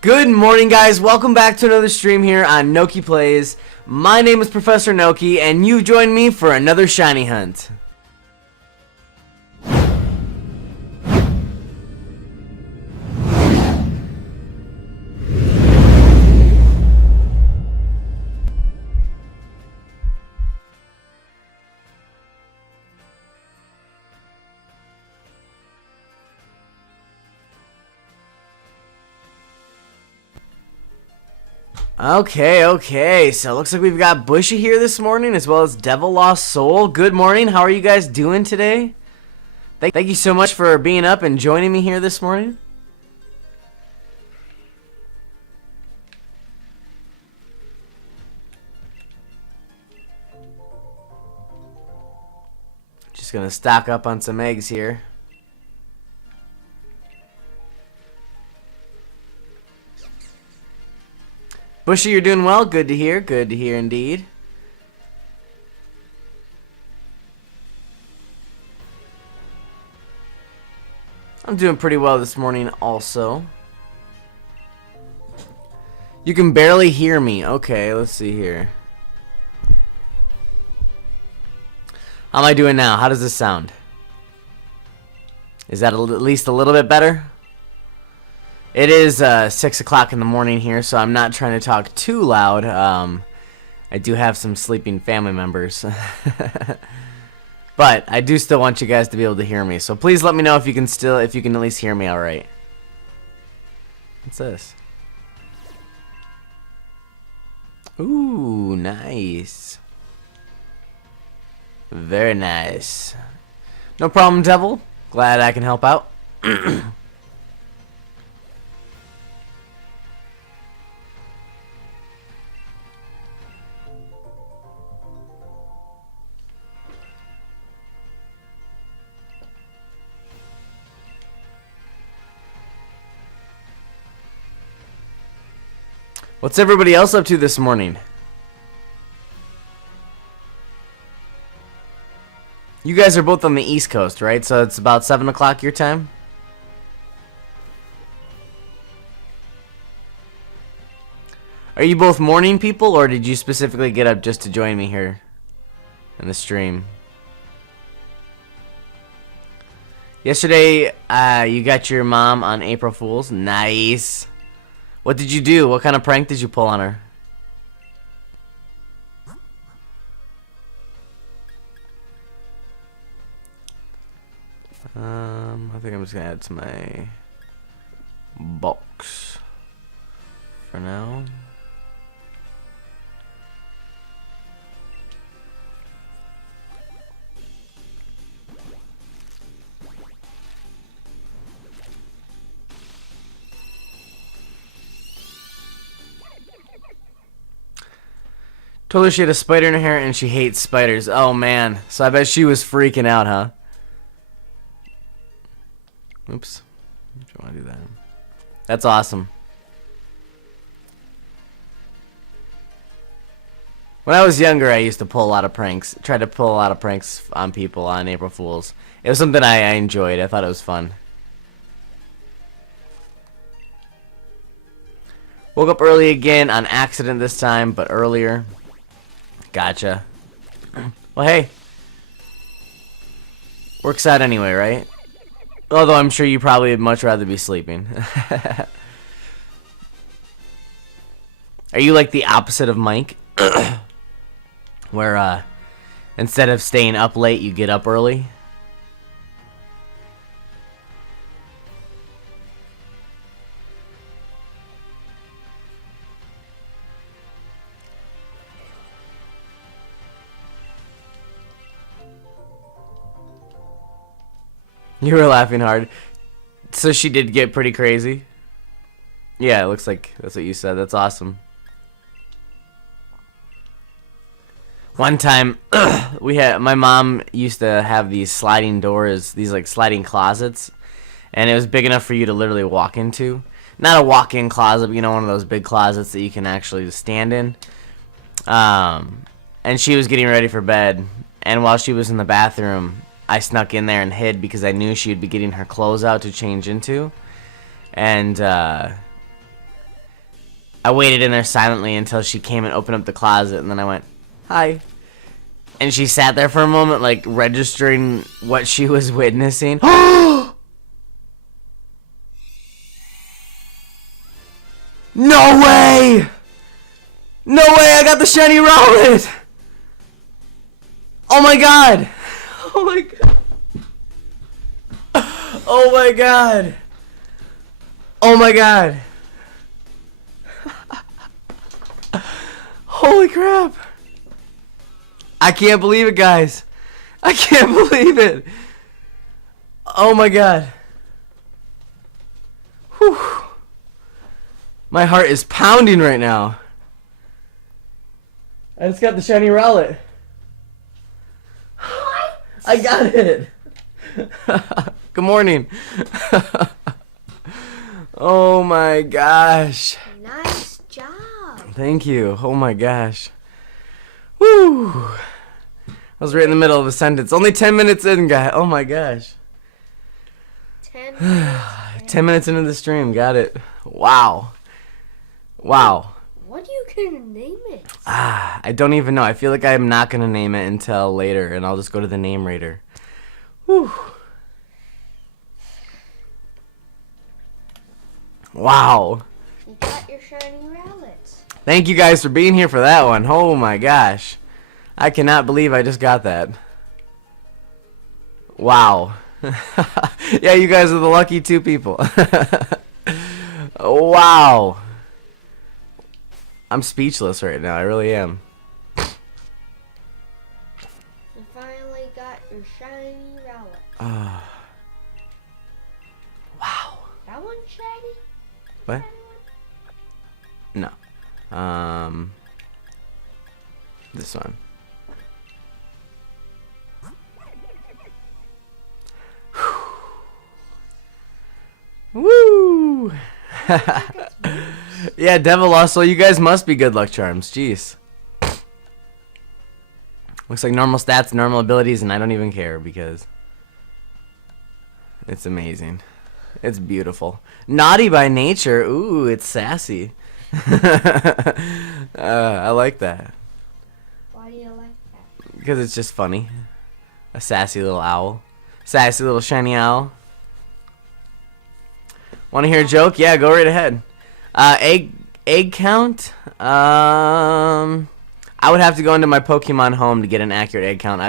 Good morning, guys. Welcome back to another stream here on Noki Plays. My name is Professor Noki, and you've joined me for another shiny hunt. Okay, so it looks like we've got Bushy here this morning, as well as Devil Lost Soul. Good morning, how are you guys doing today? Thank you so much for being up and joining me here this morning. Just gonna stock up on some eggs here. Bushy, you're doing well. Good to hear. Good to hear indeed. I'm doing pretty well this morning also. You can barely hear me. Okay, let's see here. How am I doing now? How does this sound? Is that at least a little bit better? It is 6 o'clock in the morning here, so I'm not trying to talk too loud. I do have some sleeping family members. But I do still want you guys to be able to hear me. So please let me know if you can at least hear me all right. What's this? Ooh, nice. Very nice. No problem, Devil. Glad I can help out. What's everybody else up to this morning? You guys are both on the East Coast, right? So it's about 7 o'clock your time? Are you both morning people, or did you specifically get up just to join me here in the stream? Yesterday, you got your mom on April Fools. Nice. What did you do? What kind of prank did you pull on her? I think I'm just gonna add to my box for now. Told her she had a spider in her hair and she hates spiders. Oh man. So I bet she was freaking out, huh? Oops. I don't want to do that. That's awesome. When I was younger, I used to pull a lot of pranks. Tried to pull a lot of pranks on people on April Fools. It was something I enjoyed. I thought it was fun. Woke up early again on accident this time, but earlier. Gotcha. Well, hey. Works out anyway, right? Although I'm sure you probably would much rather be sleeping. Are you like the opposite of Mike? Where, instead of staying up late, you get up early? You were laughing hard. So she did get pretty crazy? Yeah, it looks like that's what you said. That's awesome. One time, my mom used to have these sliding doors, these like sliding closets, and it was big enough for you to literally walk into. Not a walk-in closet, but you know, one of those big closets that you can actually stand in. And she was getting ready for bed, and while she was in the bathroom, I snuck in there and hid because I knew she'd be getting her clothes out to change into. And I waited in there silently until she came and opened up the closet, and then I went, "Hi." And she sat there for a moment, like, registering what she was witnessing. No way! No way, I got the shiny Rowlet! Oh my god! Oh my god! Oh my god! Oh my god! Holy crap! I can't believe it, guys. I can't believe it. Oh my god. Whew. My heart is pounding right now. I just got the shiny Rowlet. I got it. Good morning. Oh my gosh. Nice job. Thank you. Oh my gosh. Woo. I was right in the middle of a sentence. Only 10 minutes in, guy. Oh my gosh. 10 minutes. 10 minutes into the stream. Got it. Wow. Wow. What are you gonna name it? I don't even know. I feel like I'm not going to name it until later, and I'll just go to the name rater. Whew. Wow. You got your shiny Rowlet. Thank you guys for being here for that one. Oh my gosh. I cannot believe I just got that. Wow. Yeah, you guys are the lucky two people. Wow. I'm speechless right now. I really am. You finally got your shiny Rowlet. Wow. That one's shiny? What? No. This one. Woo! Yeah, Devil Hustle, you guys must be good luck charms. Jeez. Looks like normal stats, normal abilities, and I don't even care because it's amazing. It's beautiful. Naughty by nature. Ooh, it's sassy. I like that. Why do you like that? Because it's just funny. A sassy little owl. Sassy little shiny owl. Want to hear a joke? Yeah, go right ahead. Egg count? I would have to go into my Pokemon home to get an accurate egg count.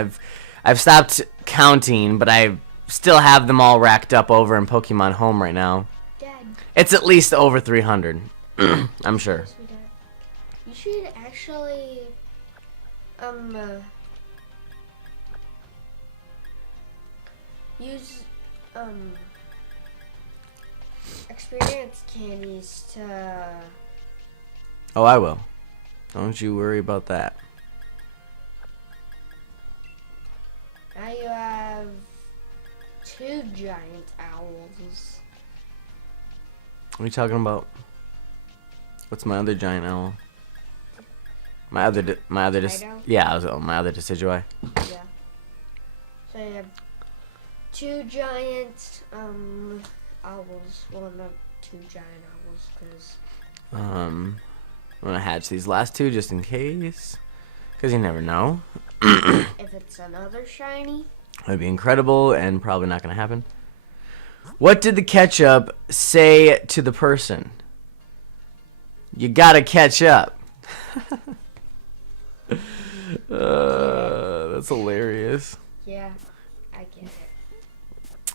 I've stopped counting, but I still have them all racked up over in Pokemon home right now. Dad. It's at least over 300. I'm sure. You should actually use experience candies to Oh, I will. Don't you worry about that. now you have 2 giant owls. What are you talking about? What's my other giant owl? My other Dido? yeah, my other Decidueye. Yeah. So you have 2 giant owls. Well, not 2 giant owls, because I'm gonna hatch these last 2 just in case, because you never know. if it's another shiny, It'd be incredible and probably not gonna happen. What did the ketchup say to the person? You gotta catch up. That's hilarious. yeah, I get it.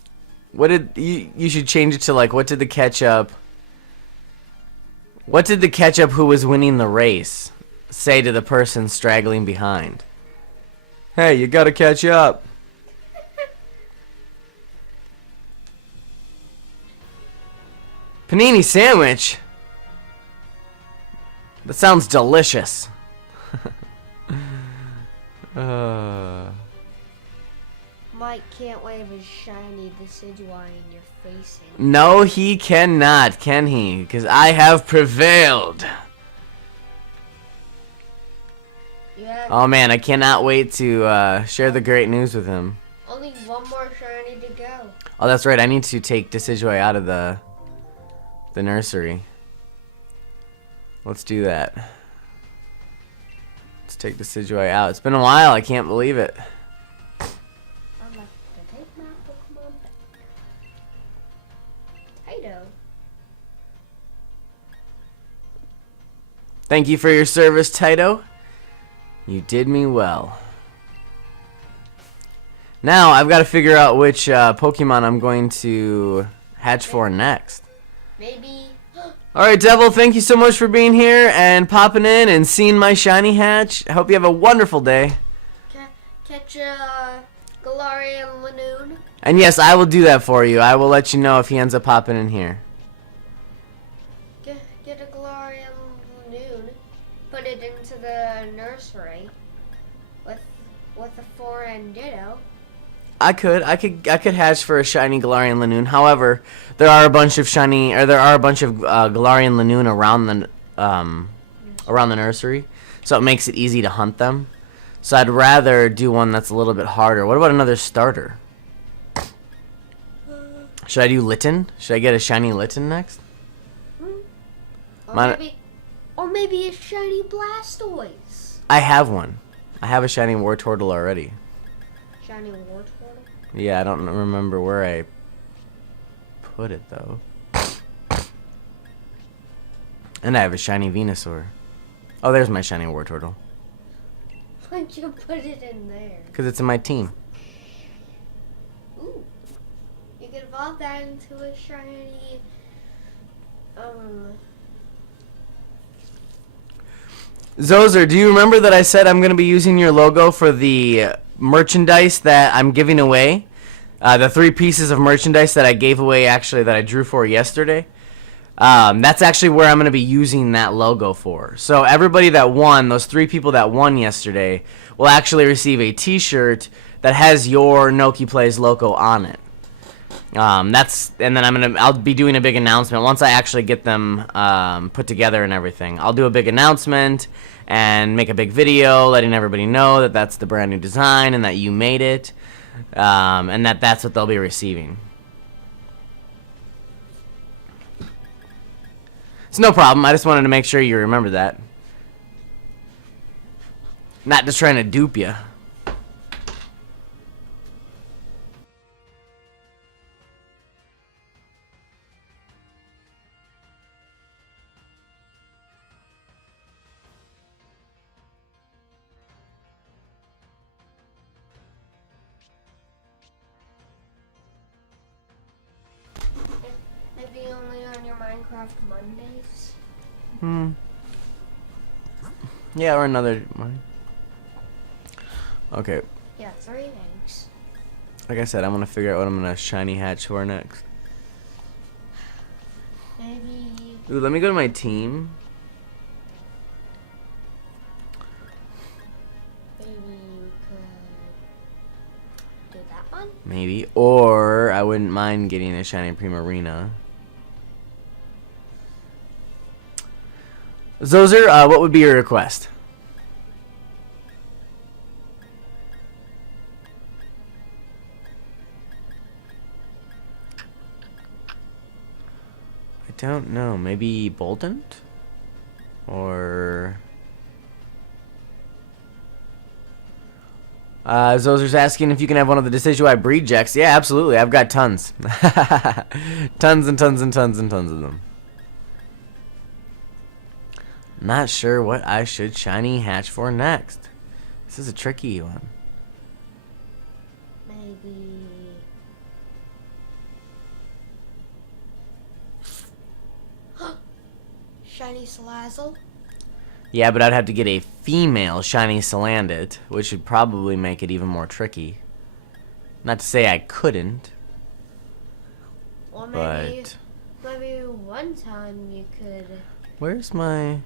What did you should change it to, like, what did the ketchup who was winning the race say to the person straggling behind? Hey, you gotta catch up. Panini sandwich? That sounds delicious. Mike can't wave his shiny Decidueye in your face. No, he cannot, can he? Because I have prevailed. You have Oh man, I cannot wait to share the great news with him. only 1 more shiny to go. Oh, that's right. I need to take Decidueye out of the nursery. Let's do that. Let's take the Decidueye out. It's been a while. I can't believe it. I'd like to take my Pokemon back. Tato. Thank you for your service, Taito. You did me well. Now I've got to figure out which Pokemon I'm going to hatch for next. Maybe. Alright, Devil, thank you so much for being here and popping in and seeing my shiny hatch. I hope you have a wonderful day. Catch Galarian Lanoon. And yes, I will do that for you. I will let you know if he ends up popping in here. Get a Galarian Lanoon. Put it into the nursery with a foreign Ditto. I could hatch for a shiny Galarian Lanoon. However, there are a bunch of Galarian Lanoon around the nursery, so it makes it easy to hunt them. So I'd rather do one that's a little bit harder. What about another starter? Should I do Litten? Should I get a shiny Litten next? Or maybe a shiny Blastoise. I have one. I have a shiny Wartortle already. Shiny Wartortle? Yeah, I don't remember where I put it though. And I have a shiny Venusaur. Oh, there's my shiny Wartortle. Why'd you put it in there? Because it's in my team. Ooh. You can evolve that into a shiny, Zozer, do you remember that I said I'm going to be using your logo for the merchandise that I'm giving away? The 3 pieces of merchandise that I gave away, actually, that I drew for yesterday. That's actually where I'm going to be using that logo for. So everybody that won, those 3 people that won yesterday, will actually receive a t-shirt that has your Noki Plays logo on it. And then I'll be doing a big announcement once I actually get them put together and everything. I'll do a big announcement and make a big video letting everybody know that that's the brand new design and that you made it, and that's what they'll be receiving. It's no problem. I just wanted to make sure you remember that. Not just trying to dupe you. Maybe only on your Minecraft Mondays. Yeah, or another one. Okay. Yeah, 3 eggs. Like I said, I'm gonna figure out what I'm gonna shiny hatch for next. Maybe. Ooh, let me go to my team. Maybe you could do that one. Maybe. Or I wouldn't mind getting a shiny Primarina. Zozer, what would be your request? I don't know. Maybe Boltund? Or... Zozer's asking if you can have one of the Decidueye breed jacks. Yeah, absolutely. I've got tons. Tons and tons and tons and tons of them. Not sure what I should shiny hatch for next. This is a tricky one. Maybe. Shiny Salazzle. Yeah, but I'd have to get a female shiny Salandit, which would probably make it even more tricky. Not to say I couldn't. Or but maybe one time you could. Where's my...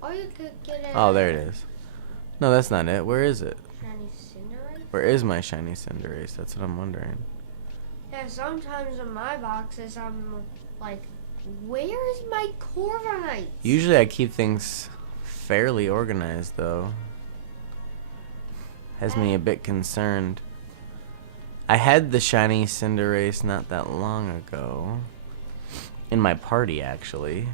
Or you could get a. Oh, there it is. No, that's not it. Where is it? Shiny Cinderace? Where is my shiny Cinderace? That's what I'm wondering. Yeah, sometimes in my boxes I'm like, where is my Corviknight? Usually I keep things fairly organized, though. Has me a bit concerned. I had the shiny Cinderace not that long ago. in my party, actually.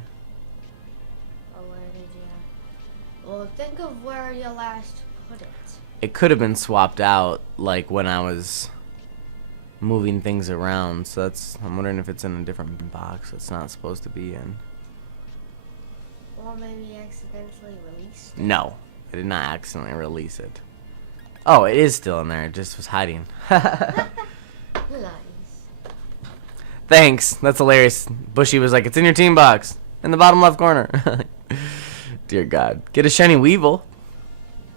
Or where did you? Well, think of where you last put it. It could have been swapped out, like when I was moving things around. So I'm wondering if it's in a different box it's not supposed to be in. Or maybe you accidentally released it. No, I did not accidentally release it. Oh, it is still in there. It just was hiding. Nice. Thanks. That's hilarious. Bushy was like, it's in your team box. In the bottom left corner. Dear God. Get a shiny Weevil.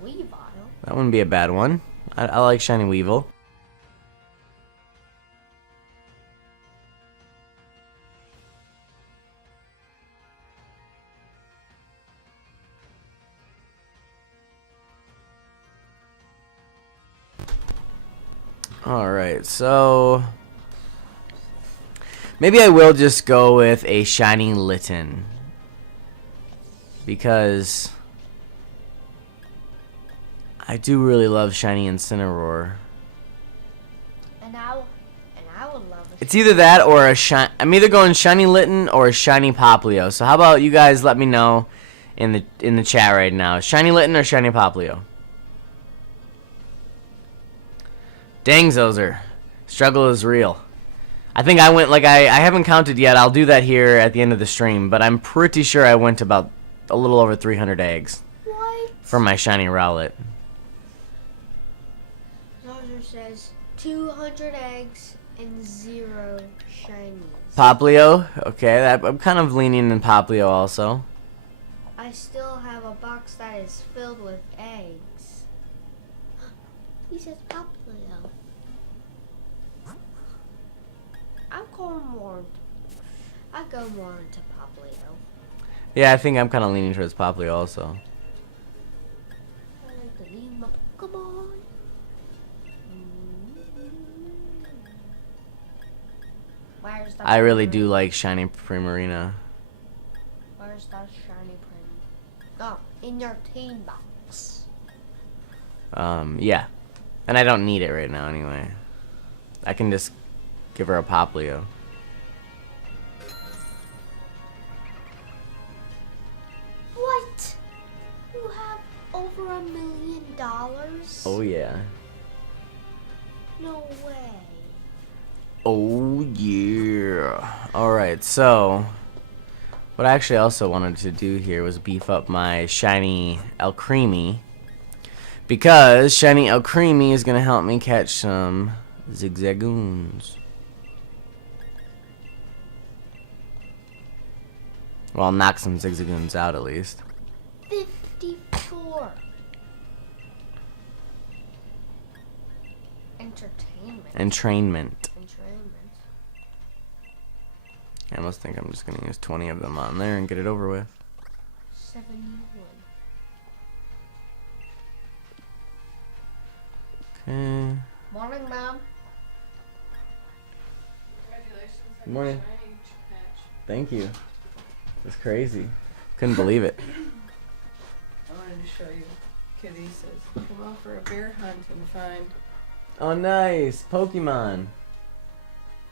Weevil? That wouldn't be a bad one. I like shiny Weevil. Alright, so maybe I will just go with a shiny Litten, because I do really love shiny Incineroar. And I would love it. It's either that or a shiny. I'm either going shiny Litten or a shiny Poplio. So how about you guys let me know in the chat right now, shiny Litten or shiny Poplio? Dang, Zozer. Struggle is real. I think I went, like, I haven't counted yet. I'll do that here at the end of the stream. But I'm pretty sure I went about a little over 300 eggs. What? For my shiny Rowlet. Zozer says 200 eggs and 0 shinies. Poplio? Okay, I'm kind of leaning in Poplio also. I still have a box that is filled with eggs. He says Poplio. I go more into Poplio. Yeah, I think I'm kind of leaning towards Poplio also. I like to leave my Pokemon. Where's the I really do like shiny Primarina. Where's that shiny Prim? Oh, in your team box. Yeah. And I don't need it right now anyway. I can just give her a Poplio. What? You have over $1 million? Oh yeah. No way. Oh yeah. Alright, so what I actually also wanted to do here was beef up my shiny Alcremie, because shiny Alcremie is gonna help me catch some Zigzagoons. Well, knock some Zigzagoons out at least. 54. Entertainment. Entrainment. Entrainment. I almost think I'm just gonna use 20 of them on there and get it over with. 71. Okay. Morning, Mom. Congratulations. Good morning. Shiny patch. Thank you. It's crazy. Couldn't believe it. I wanted to show you. Kitty says, come out for a bear hunt and find. Oh, nice. Pokemon.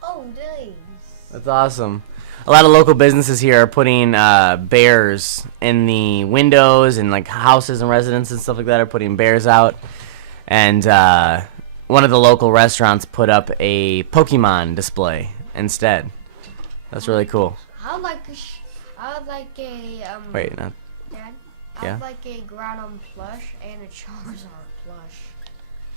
Oh, nice. That's awesome. A lot of local businesses here are putting bears in the windows, and like houses and residences and stuff like that are putting bears out. And one of the local restaurants put up a Pokemon display instead. That's really cool. I would like a Wait, no. Dad, Yeah? I'd like a Groudon plush and a Charizard plush.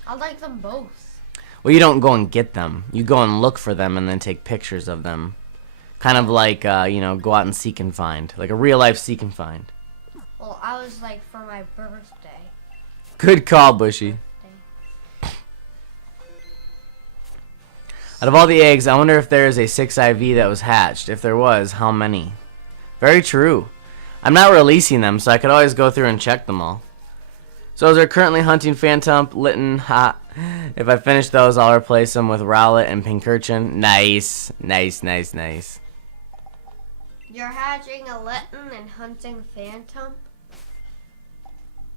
I like them both. Well, you don't go and get them. You go and look for them and then take pictures of them. Kind of like, you know, go out and seek and find. Like a real-life seek and find. Well, I was like for my birthday. Good call, Bushy. Out of all the eggs, I wonder if there is a 6 IV that was hatched. If there was, how many? Very true. I'm not releasing them, so I could always go through and check them all. So they're currently hunting Phantump, Litten, ha. If I finish those, I'll replace them with Rowlet and Pincurchin. Nice. Nice, nice, nice. You're hatching a Litten and hunting Phantom?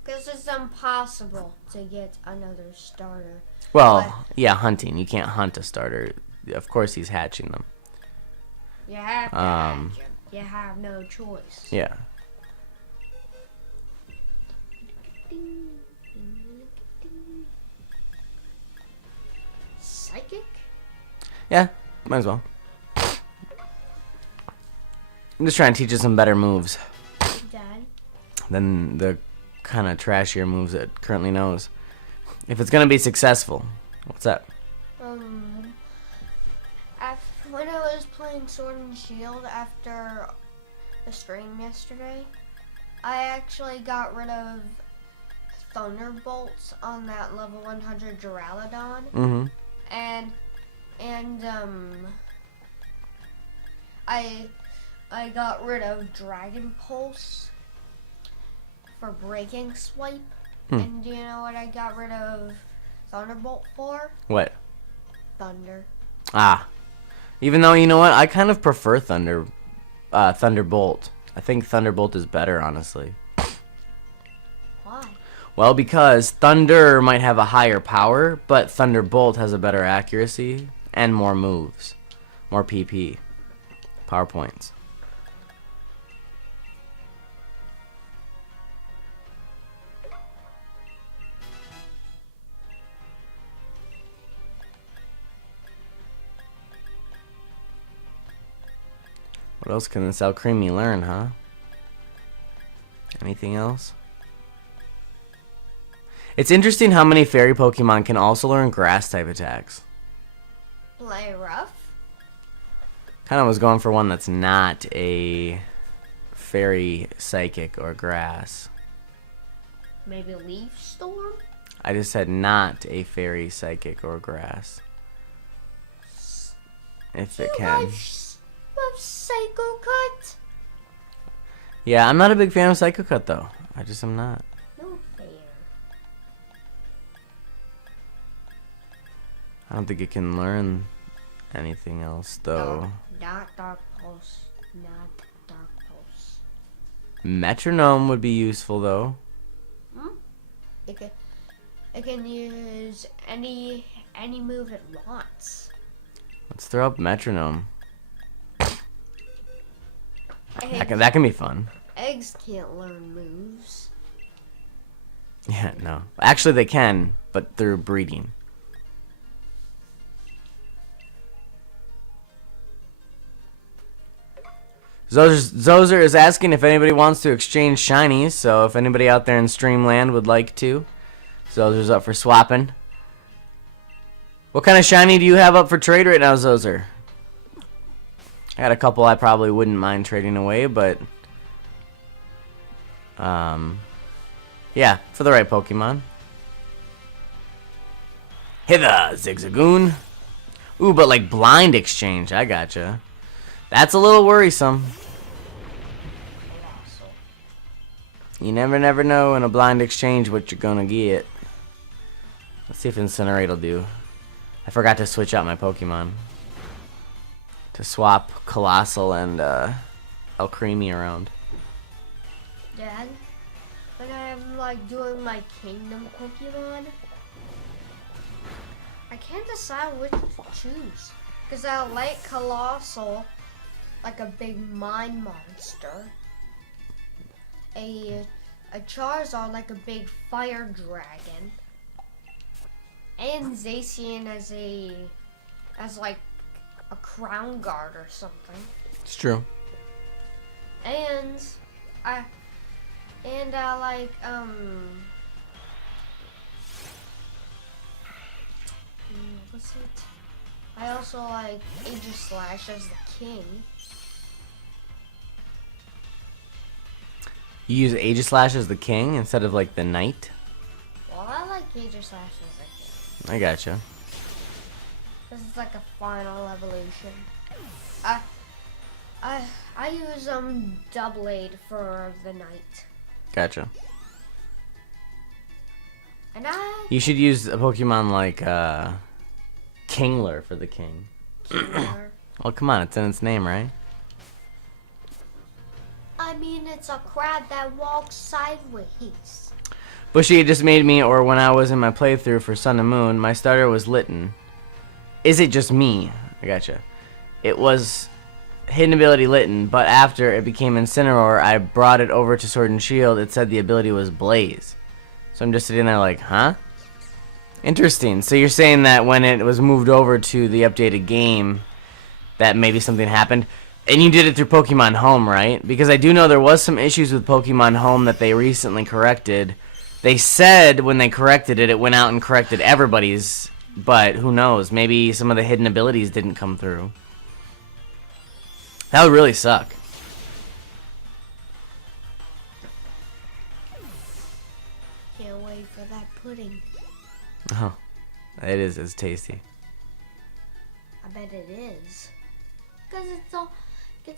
Because it's impossible to get another starter. Well, yeah, hunting. You can't hunt a starter. Of course he's hatching them. You have to action. You have no choice. Yeah. Psychic? Yeah, might as well. I'm just trying to teach you some better moves Dad? than the kind of trashier moves it currently knows. If it's gonna be successful, what's up? When I was playing Sword and Shield after the stream yesterday, I actually got rid of Thunderbolts on that level 100 Duraludon. Mm-hmm. And I got rid of Dragon Pulse for Breaking Swipe. And do you know what I got rid of Thunderbolt for? What? Thunder. Ah. Even though, you know what? I kind of prefer Thunderbolt. I think Thunderbolt is better, honestly. Why? Well, because Thunder might have a higher power, but Thunderbolt has a better accuracy and more moves. More PP. Power points. What else can this Alcremie learn, huh? Anything else? It's interesting how many fairy Pokemon can also learn grass type attacks. Play rough? Kind of was going for one that's not a fairy, psychic, or grass. Maybe Leaf Storm? I just said not a fairy, psychic, or grass. If it can. Love Psycho Cut? Yeah, I'm not a big fan of Psycho Cut though. I just am not. No fair. I don't think it can learn anything else though. Not Dark Pulse. Not Dark Pulse. Metronome would be useful though. It can use any move it wants. Let's throw up Metronome. Eggs, That can be fun. eggs can't learn moves. Yeah, no. Actually, they can, but through breeding. Zozer is asking if anybody wants to exchange shinies, so if anybody out there in Streamland would like to, Zozer's up for swapping. What kind of shiny do you have up for trade right now, Zozer? I got a couple I probably wouldn't mind trading away, but yeah, for the right Pokemon. Hither, Zigzagoon. Ooh, but like blind exchange, I gotcha. That's a little worrisome. You never know in a blind exchange what you're gonna get. Let's see if Incinerate will do. I forgot to switch out my Pokemon. To swap Colossal and Alcremie around. Dad, when I'm like doing my Kingdom Pokemon, I can't decide which to choose. Because I like Colossal, like a big mind monster. A Charizard, like a big fire dragon. And Zacian as like a crown guard or something. It's true. And I like what's it? I also like Aegislash as the king. You use Aegislash as the king instead of like the knight? Well, I like Aegislash as the king. I gotcha. This is like a final evolution. I use Doublade for the knight. Gotcha. And I You should use a Pokemon like Kingler for the king. Kingler. Well, come on, it's in its name, right? I mean, it's a crab that walks sideways. Bushy just made me, or when I was in my playthrough for Sun and Moon, my starter was Litten. Is it just me? I gotcha. It was hidden ability Litten, but after it became Incineroar, I brought it over to Sword and Shield. It said the ability was Blaze. So I'm just sitting there like, huh? Interesting. So you're saying that when it was moved over to the updated game, that maybe something happened? And you did it through Pokemon Home, right? Because I do know there was some issues with Pokemon Home that they recently corrected. They said when they corrected it, it went out and corrected everybody's, but who knows? Maybe some of the hidden abilities didn't come through. That would really suck. Can't wait for that pudding. Oh, it is. It's tasty. I bet it is. Cause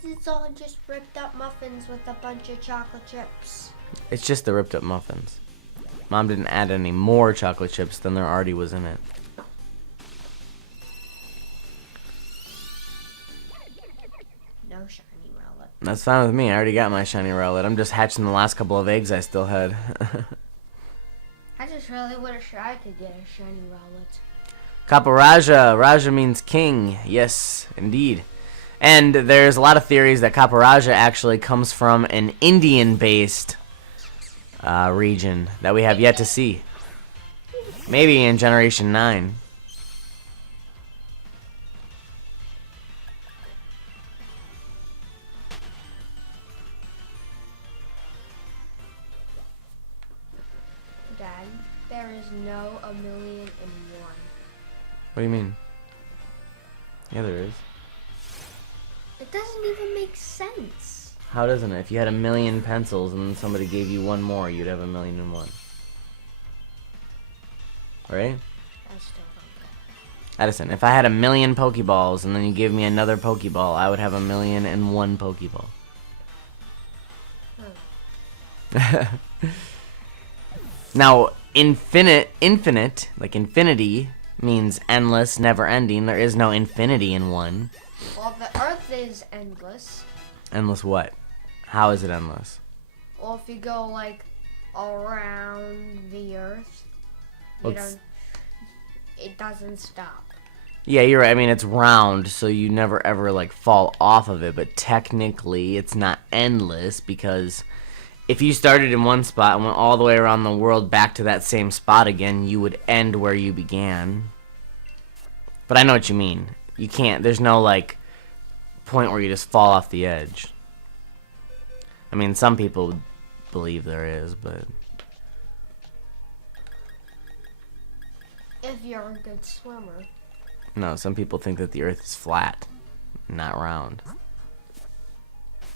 it's all just ripped up muffins with a bunch of chocolate chips. It's just the ripped up muffins. Mom didn't add any more chocolate chips than there already was in it. No shiny Rowlet. That's fine with me. I already got my shiny Rowlet. I'm just hatching the last couple of eggs I still had. I just really wish I could get a shiny Rowlet. Kaparaja. Raja means king. Yes, indeed. And there's a lot of theories that Kaparaja actually comes from an Indian-based region that we have yet to see. Maybe in Generation 9. Dad, there is no 1,000,001. What do you mean? Yeah, there is. It doesn't even make sense. How doesn't it? If you had 1,000,000 pencils and somebody gave you one more, you'd have 1,000,001. Right? I still don't get it. Edison, if I had 1,000,000 Pokeballs and then you give me another Pokeball, I would have 1,000,001 Pokeball. Now, infinite, like infinity, means endless, never ending. There is no infinity in one. Well, the Earth is endless. Endless what? How is it endless? Well, if you go like around the Earth, it doesn't stop. Yeah, you're right. I mean, it's round, so you never ever like fall off of it. But technically, it's not endless because if you started in one spot and went all the way around the world back to that same spot again, you would end where you began. But I know what you mean. You can't. There's no like point where you just fall off the edge. I mean, some people believe there is, but If you're a good swimmer. no, some people think that the Earth is flat, not round.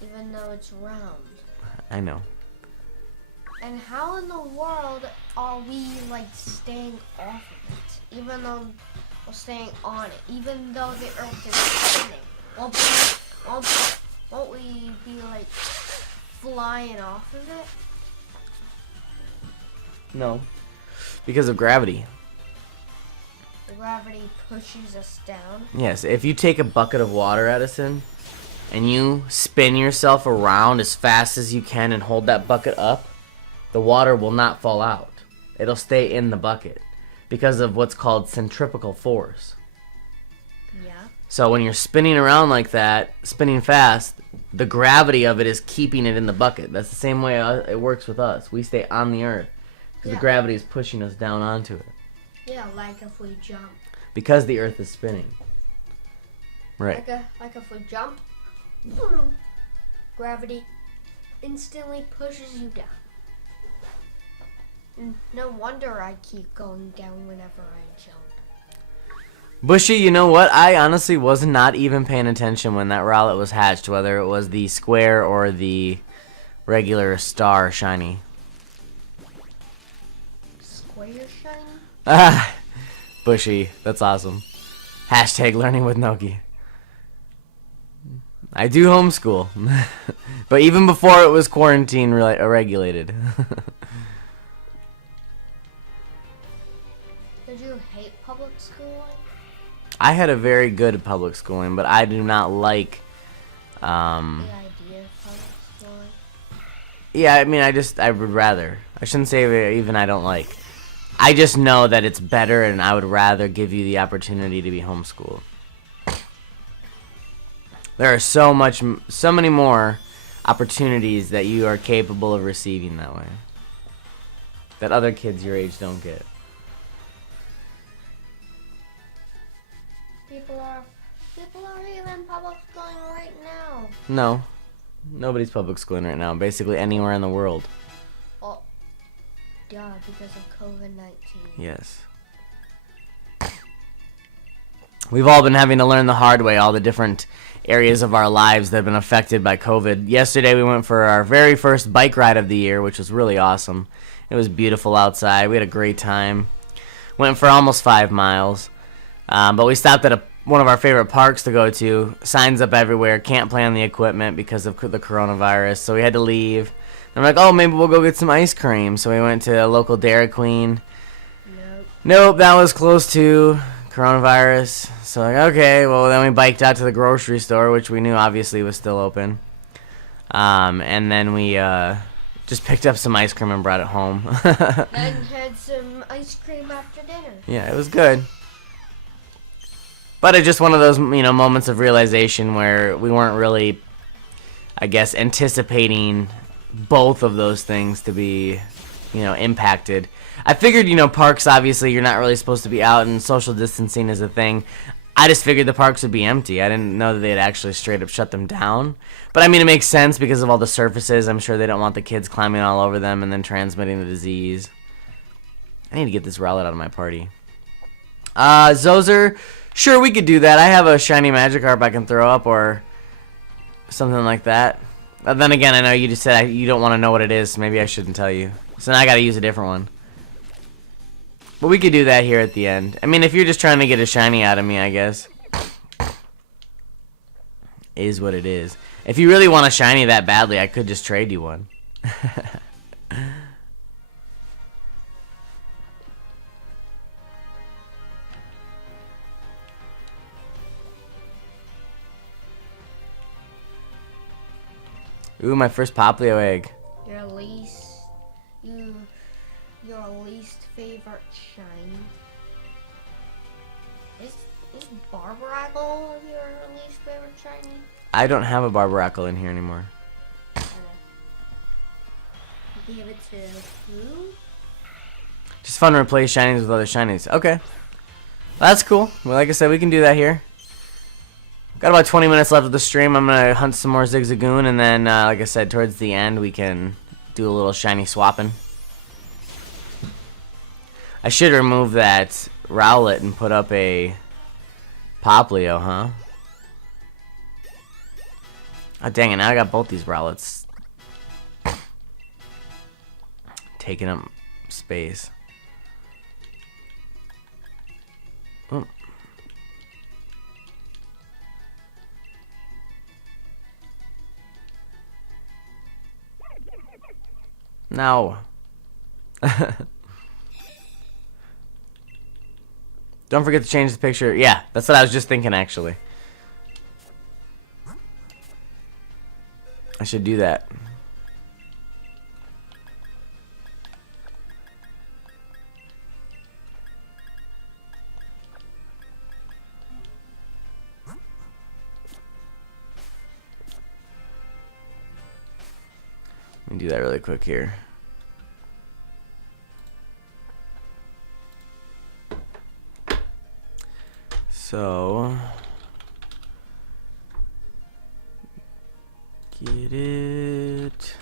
Even though it's round. I know. And how in the world are we like staying off of it? Even though we're staying on it. Even though the Earth is spinning. Won't we be like flying off of it? No. Because of gravity. The gravity pushes us down. Yes, if you take a bucket of water, Edison, and you spin yourself around as fast as you can and hold that bucket up, the water will not fall out. It'll stay in the bucket because of what's called centrifugal force. Yeah. So when you're spinning around like that, spinning fast, the gravity of it is keeping it in the bucket. That's the same way it works with us. We stay on the Earth because the gravity is pushing us down onto it. Yeah, like if we jump. Because the Earth is spinning. Right. Like if we jump, gravity instantly pushes you down. No wonder I keep going down whenever I jump. Bushy, you know what? I honestly was not even paying attention when that Rowlet was hatched, whether it was the square or the regular star shiny. Square shiny? Ah, Bushy, that's awesome. Hashtag learning with Noki. I do homeschool, but even before it was quarantine regulated. Did you hate public schooling? I had a very good public schooling, but I do not like. The idea of public schooling? Yeah, I mean, I would rather. I shouldn't say even I don't like. I just know that it's better, and I would rather give you the opportunity to be homeschooled. There are so many more opportunities that you are capable of receiving that way, that other kids your age don't get. People are even public schooling right now. No, nobody's public schooling right now. Basically anywhere in the world. Oh, duh, because of COVID-19. Yes. We've all been having to learn the hard way all the different areas of our lives that have been affected by COVID. Yesterday we went for our very first bike ride of the year, which was really awesome. It was beautiful outside. We had a great time. Went for almost 5 miles. But we stopped at one of our favorite parks to go to. Signs up everywhere. Can't play on the equipment because of the coronavirus. So we had to leave. I'm like, oh, maybe we'll go get some ice cream. So we went to a local Dairy Queen. Nope, that was close to coronavirus. So like, okay, well then we biked out to the grocery store, which we knew obviously was still open. And then we just picked up some ice cream and brought it home. And had some ice cream after dinner. Yeah, it was good. But it's just one of those, moments of realization where we weren't really, I guess, anticipating both of those things to be, impacted. I figured, parks, obviously, you're not really supposed to be out and social distancing is a thing. I just figured the parks would be empty. I didn't know that they'd actually straight up shut them down. But, I mean, it makes sense because of all the surfaces. I'm sure they don't want the kids climbing all over them and then transmitting the disease. I need to get this Rowlet out of my party. Zozer, sure, we could do that. I have a shiny Magikarp I can throw up or something like that. But then again, I know you just said you don't want to know what it is, so maybe I shouldn't tell you. So now I got to use a different one. But we could do that here at the end. I mean, if you're just trying to get a shiny out of me, I guess. Is what it is. If you really want a shiny that badly, I could just trade you one. Ooh, my first Poplio egg. Your least favorite shiny. Is Barbaracle your least favorite shiny? I don't have a Barbaracle in here anymore. Give it to who? Just fun to replace shinies with other shinies. Okay. That's cool. Well, like I said, we can do that here. Got about 20 minutes left of the stream. I'm going to hunt some more Zigzagoon, and then, like I said, towards the end, we can do a little shiny swapping. I should remove that Rowlet and put up a Poplio, huh? Oh, dang it. Now I got both these Rowlets taking up space. Oh. No. Don't forget to change the picture. Yeah, that's what I was just thinking, actually. I should do that. Let me do that really quick here. So, get it.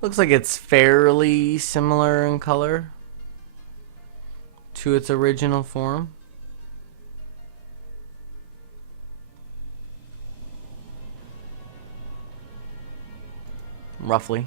Looks like it's fairly similar in color to its original form. Roughly.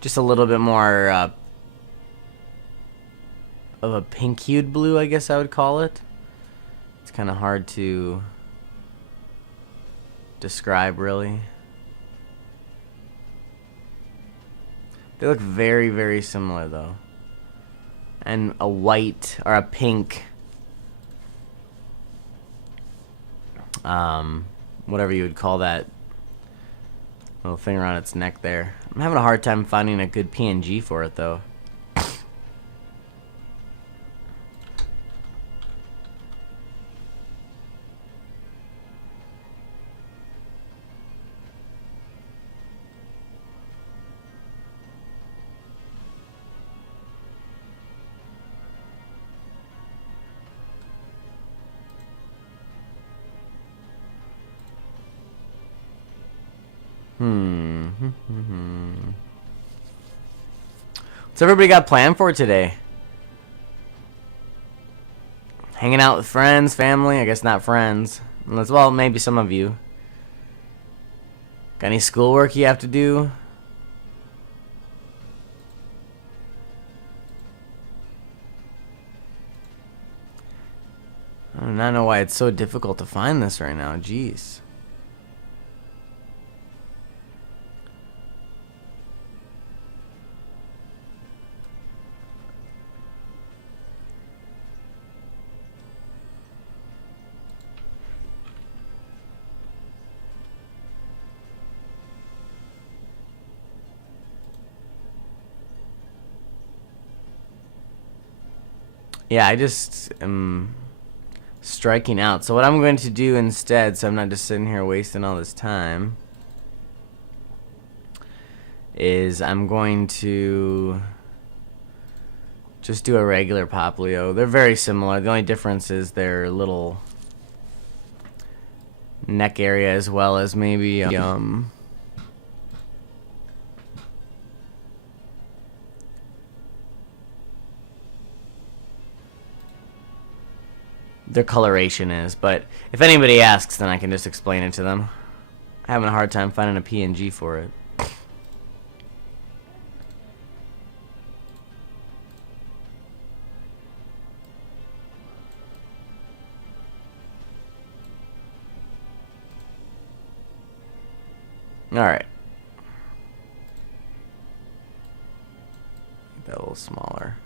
Just a little bit more of a pink-hued blue, I guess I would call it. It's kind of hard to describe, really. They look very, very similar, though. And a white, or a pink, whatever you would call that little thing around its neck there. I'm having a hard time finding a good PNG for it, though. What's everybody got planned for today? Hanging out with friends, family? I guess not friends. Unless, well, maybe some of you. Got any schoolwork you have to do? I do not know why it's so difficult to find this right now. Jeez. Yeah, I just am striking out. So what I'm going to do instead, so I'm not just sitting here wasting all this time, is I'm going to just do a regular Poplio. They're very similar. The only difference is their little neck area, as well as maybe their coloration is. But if anybody asks, then I can just explain it to them. I'm having a hard time finding a PNG for it. Alright. Make that a little smaller.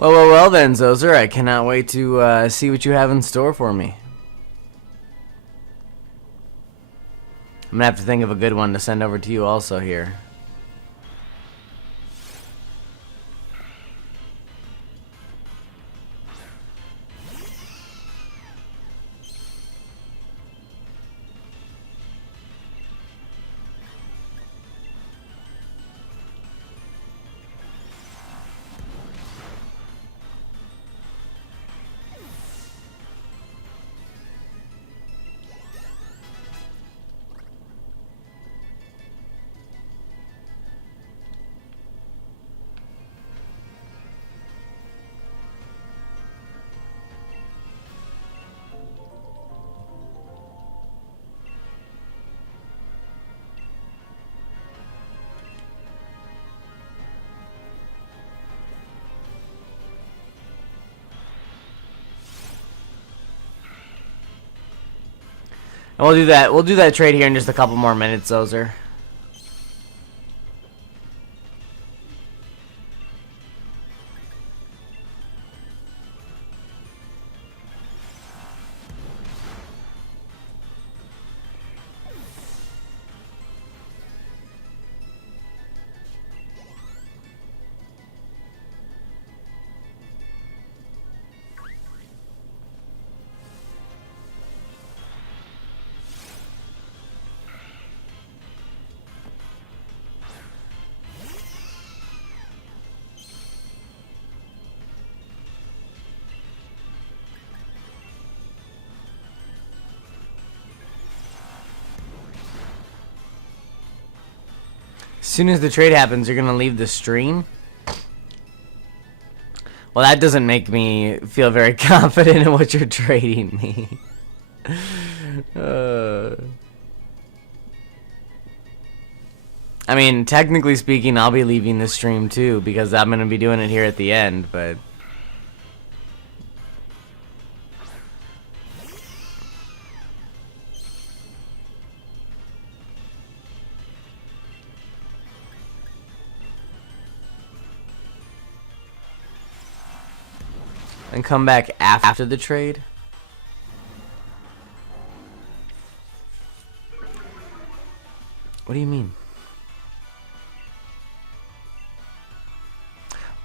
Well then, Zozer, I cannot wait to see what you have in store for me. I'm gonna have to think of a good one to send over to you also here. And we'll do that. We'll do that trade here in just a couple more minutes, Zozer. As soon as the trade happens, you're gonna leave the stream. Well, that doesn't make me feel very confident in what you're trading me. I mean, technically speaking, I'll be leaving the stream too because I'm gonna be doing it here at the end, but. And come back after the trade? What do you mean?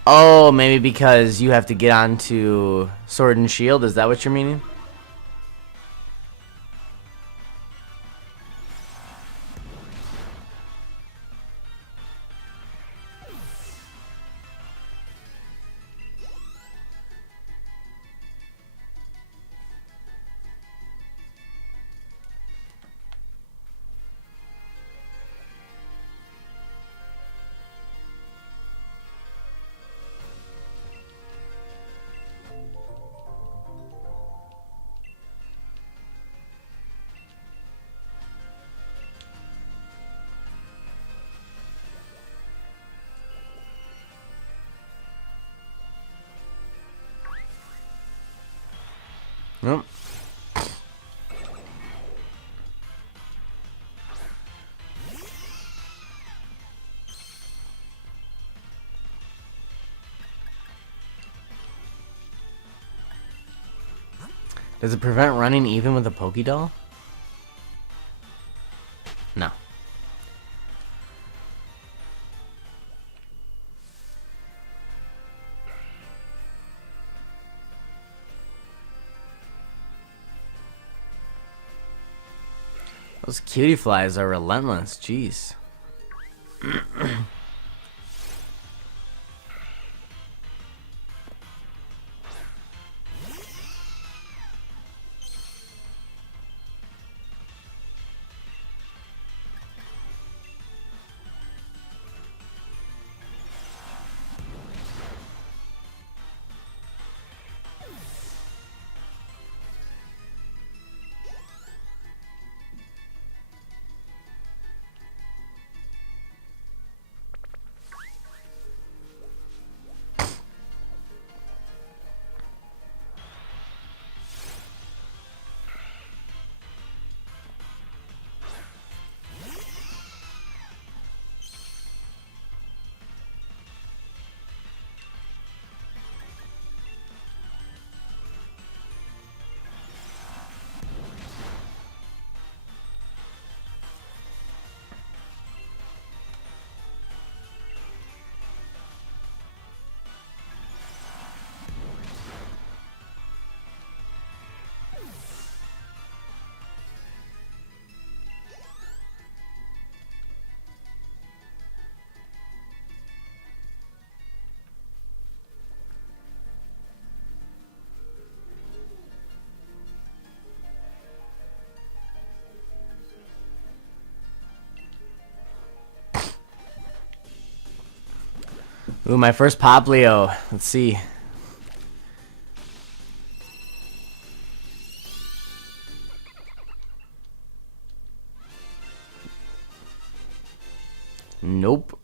Oh, maybe because you have to get onto Sword and Shield? Is that what you're meaning? Nope. Does it prevent running even with a Pokédoll? No. Those cutie flies are relentless, jeez. Ooh, my first Poplio. Let's see. Nope.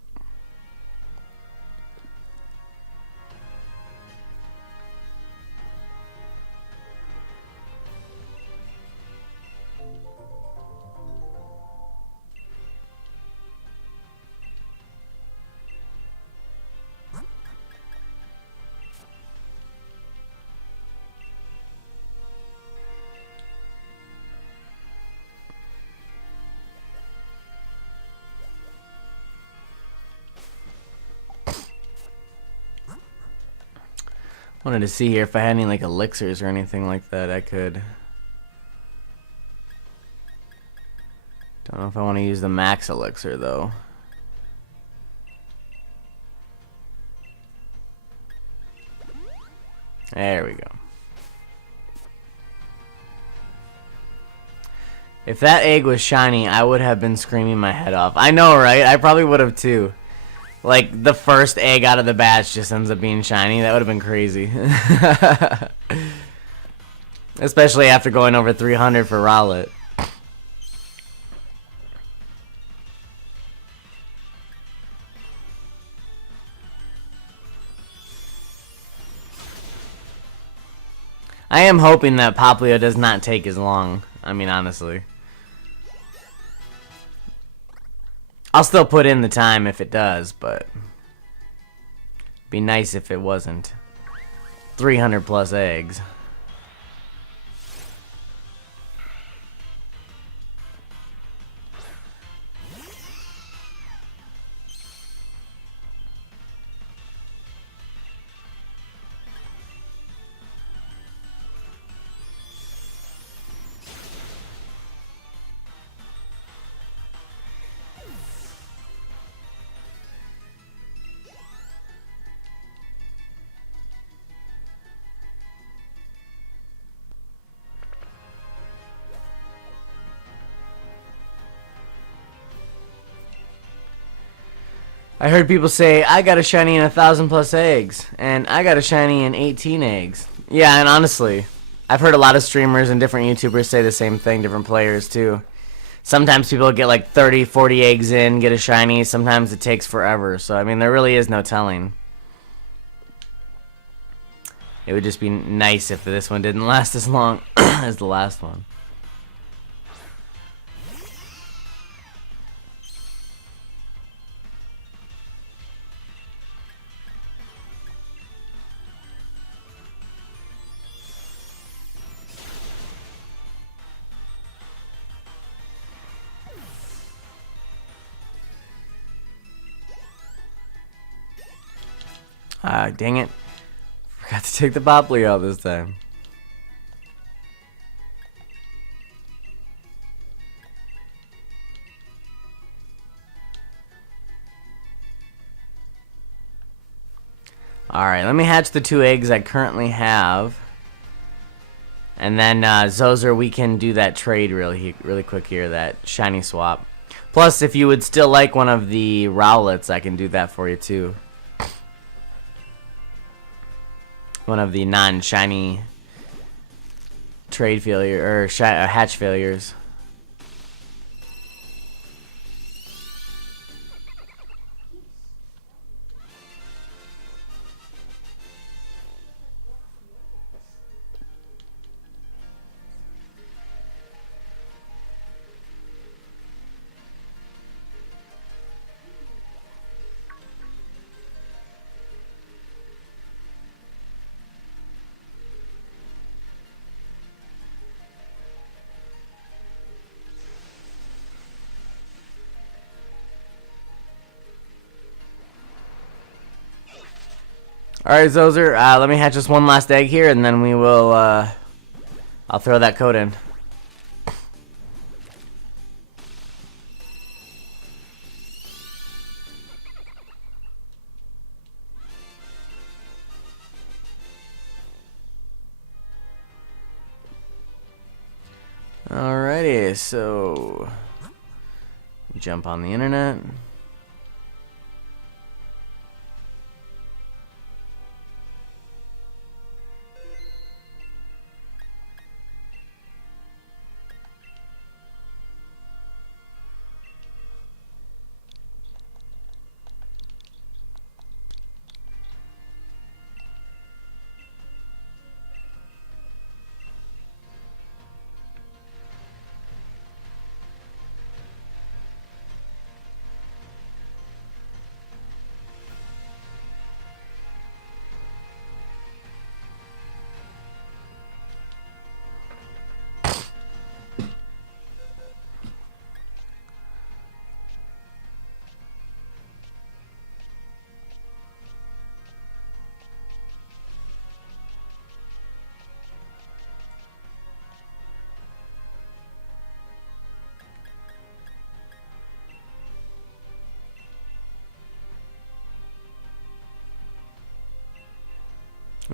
Wanted to see here if I had any like elixirs or anything like that I could. Don't know if I want to use the max elixir though. There we go. If that egg was shiny, I would have been screaming my head off. I know, right? I probably would have too. Like, the first egg out of the batch just ends up being shiny. That would have been crazy. Especially after going over 300 for Rowlet. I am hoping that Poplio does not take as long. I mean, honestly. I'll still put in the time if it does, but be nice if it wasn't. 300 plus eggs. I heard people say, I got a shiny in 1,000 plus eggs, and I got a shiny in 18 eggs. Yeah, and honestly, I've heard a lot of streamers and different YouTubers say the same thing, different players too. Sometimes people get like 30, 40 eggs in, get a shiny, sometimes it takes forever, so I mean, there really is no telling. It would just be nice if this one didn't last as long as the last one. Dang it. Forgot to take the Poplio out this time. Alright, let me hatch the 2 eggs I currently have. And then, Zozer, we can do that trade really quick here, that shiny swap. Plus, if you would still like one of the Rowlets, I can do that for you too. One of the non-shiny trade failure or hatch failures. Alright, Zozer, let me hatch just one last egg here, and then we will, I'll throw that code in. Alrighty, so jump on the internet.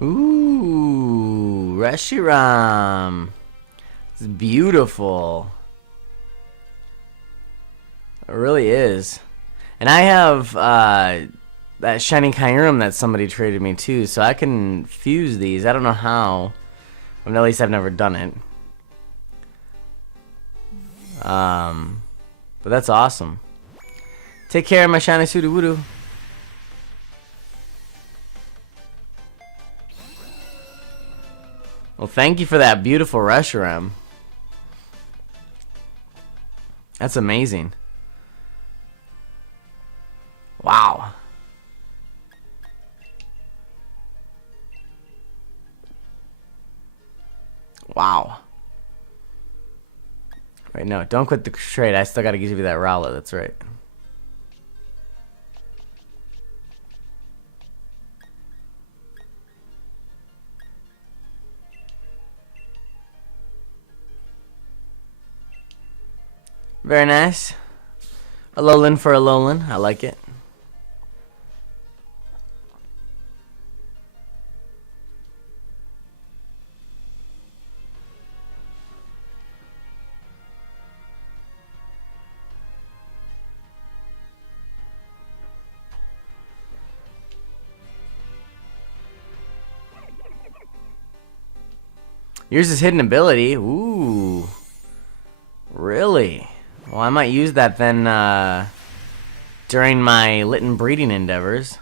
Ooh, Reshiram. It's beautiful. It really is. And I have that shiny Kyurem that somebody traded me too, so I can fuse these. I don't know how. I mean, at least I've never done it. But that's awesome. Take care of my shiny Sudowoodo. Well, thank you for that beautiful Reshiram. That's amazing. Wow. Wow. Wait, no, don't quit the trade. I still gotta give you that Rowlet, that's right. Very nice. A Alolan for a Alolan. I like it. Yours is hidden ability. Ooh. Really? Well, I might use that then during my Litten breeding endeavors.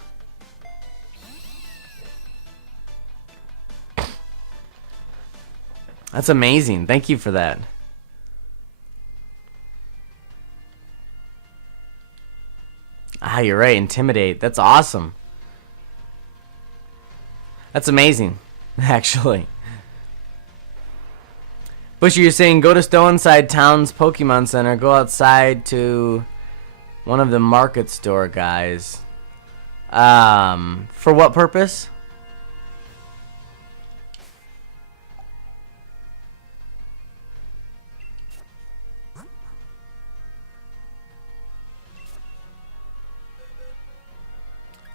That's amazing. Thank you for that. Ah, you're right. Intimidate. That's awesome. That's amazing, actually. Bushy, you're saying go to Stoneside Town's Pokemon Center. Go outside to one of the market store guys. For what purpose?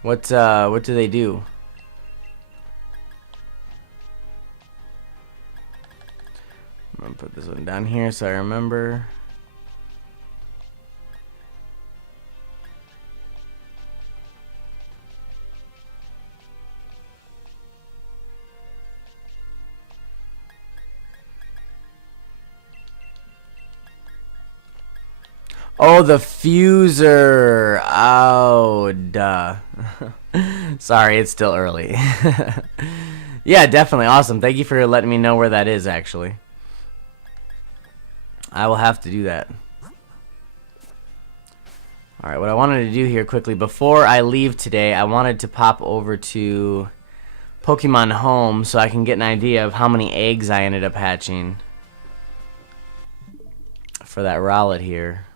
What do they do? I'm gonna put this one down here so I remember. Oh, the fuser. Oh, duh. Sorry, it's still early. Yeah, definitely. Awesome. Thank you for letting me know where that is, actually. I will have to do that. Alright, what I wanted to do here quickly, before I leave today, I wanted to pop over to Pokemon Home so I can get an idea of how many eggs I ended up hatching for that Rowlet here.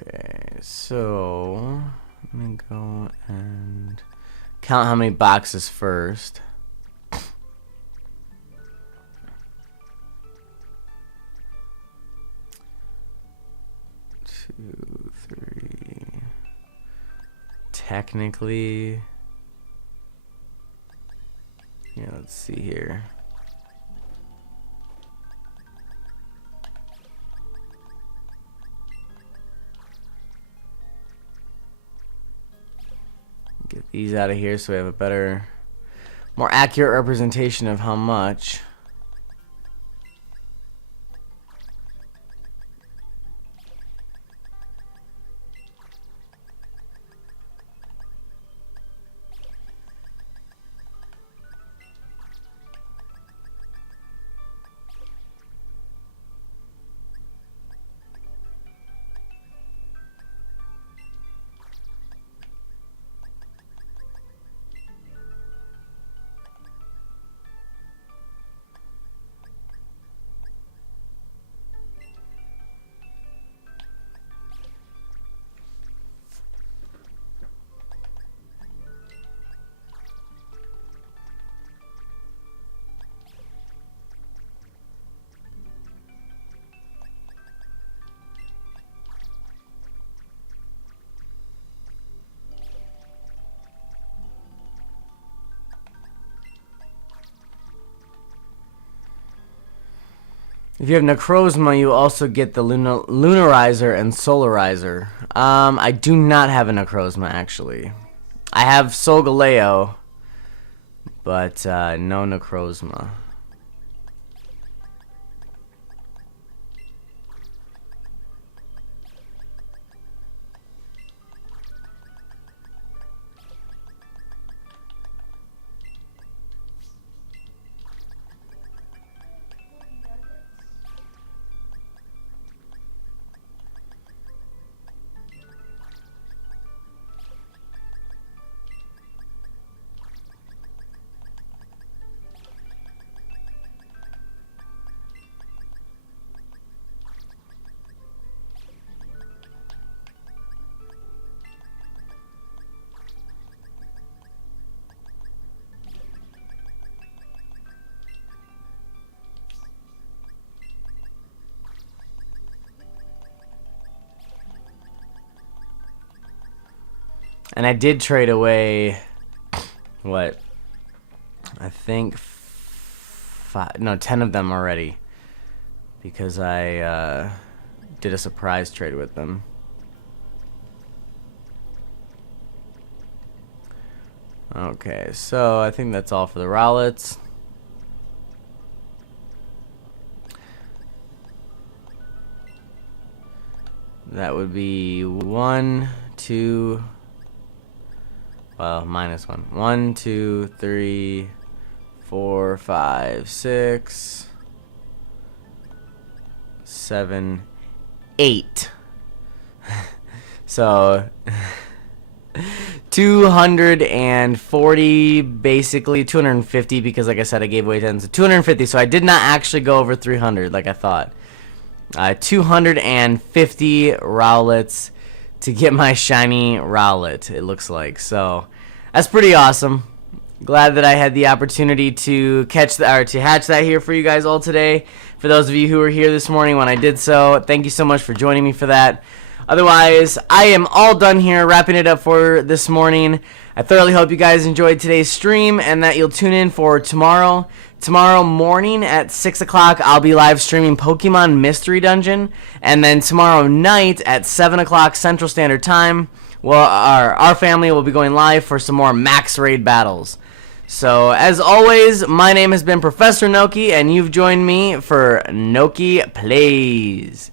Okay, so let me go and count how many boxes first. 2, 3. Technically, yeah, let's see here. Get these out of here so we have a better, more accurate representation of how much. If you have Necrozma, you also get the Lunarizer and Solarizer. I do not have a Necrozma, actually. I have Solgaleo, but no Necrozma. And I did trade away, what, I think 10 of them already, because I did a surprise trade with them. Okay, so I think that's all for the Rowlets. That would be 1, 2... Well, minus 1. 1, 2, 3, 4, 5, 6, 7, 8. So 240, basically 250, because like I said, I gave away 10, so 250. So I did not actually go over 300 like I thought. 250 Rowlets to get my shiny Rowlet, it looks like. So that's pretty awesome. Glad that I had the opportunity to catch that, or to hatch that here for you guys all today. For those of you who were here this morning when I did so, thank you so much for joining me for that. Otherwise, I am all done here, wrapping it up for this morning. I thoroughly hope you guys enjoyed today's stream and that you'll tune in for tomorrow. Tomorrow morning at 6 o'clock, I'll be live streaming Pokemon Mystery Dungeon. And then tomorrow night at 7 o'clock Central Standard Time, well, our family will be going live for some more Max Raid battles. So, as always, my name has been Professor Noki, and you've joined me for Noki Plays.